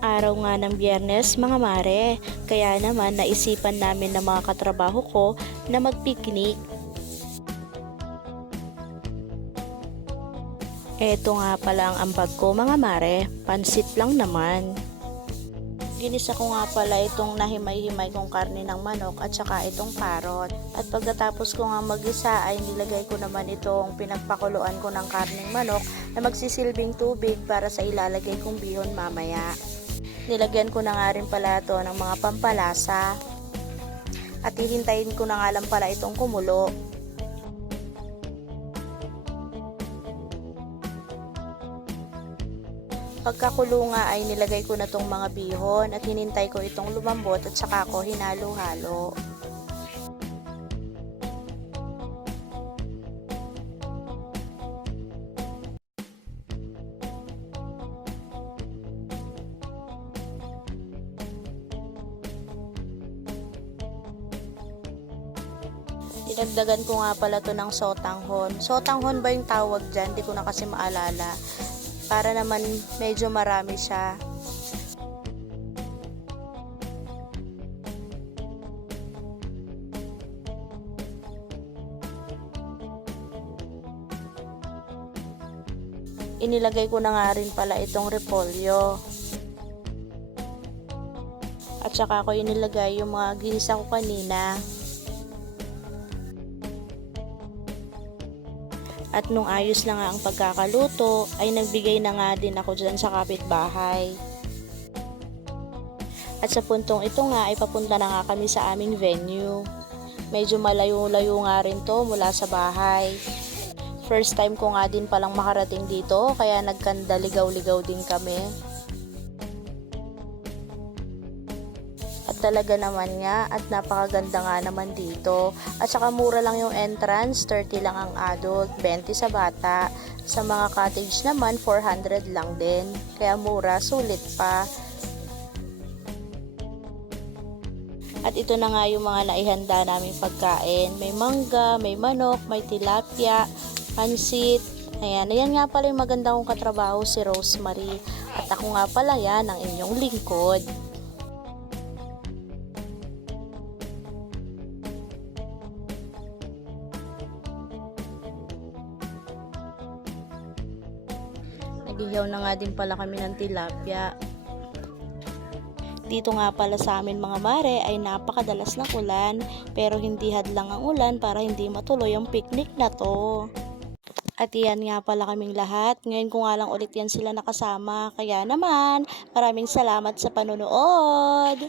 Araw nga ng Biyernes mga mare, kaya naman naisipan namin ng mga katrabaho ko na mag-picnic. Eto nga pala ang ambag ko mga mare, pansit lang naman. Ginisa ko nga pala itong nahimay-himay kong karne ng manok at saka itong parot. At pagkatapos ko nga magisa ay nilagay ko naman itong pinagpakuluan ko ng karneng manok na magsisilbing tubig para sa ilalagay kong bihon mamaya. Nilagyan ko na nga rin pala ito ng mga pampalasa at hihintayin ko na nga lang pala itong kumulo. Pagkakulo nga ay nilagay ko na tong mga bihon at hinintay ko itong lumambot at saka ko hinalo-halo. Dinagdagan ko nga pala to ng sotanghon. Sotanghon ba yung tawag dyan? Di ko na kasi maalala. Para naman medyo marami siya. Inilagay ko na nga rin pala itong repolyo. At saka ko inilagay yung mga ginisa ko kanina. At nung ayos na nga ang pagkakaluto, ay nagbigay na nga din ako dyan sa kapitbahay. At sa puntong ito nga, ay papunta na nga kami sa aming venue. Medyo malayo-layo nga rin to mula sa bahay. First time ko nga din palang makarating dito, kaya nagkandaligaw-ligaw din kami. At talaga naman nga, at napakaganda nga naman dito. At saka mura lang yung entrance, 30 lang ang adult, 20 sa bata. Sa mga cottage naman, 400 lang din. Kaya mura, sulit pa. At ito na nga yung mga naihanda naming pagkain. May mangga, may manok, may tilapia, pansit. Ayan nga pala yung maganda kong katrabaho, si Rosemary. At ako nga pala yan, ang inyong lingkod. Nagihaw na nga din pala kami ng tilapia. Dito nga pala sa amin mga mare ay napakadalas ng ulan, pero hindi hadlang ang ulan para hindi matuloy ang picnic na to. At iyan nga pala kaming lahat. Ngayon ko nga lang ulit yan sila nakasama. Kaya naman, maraming salamat sa panonood.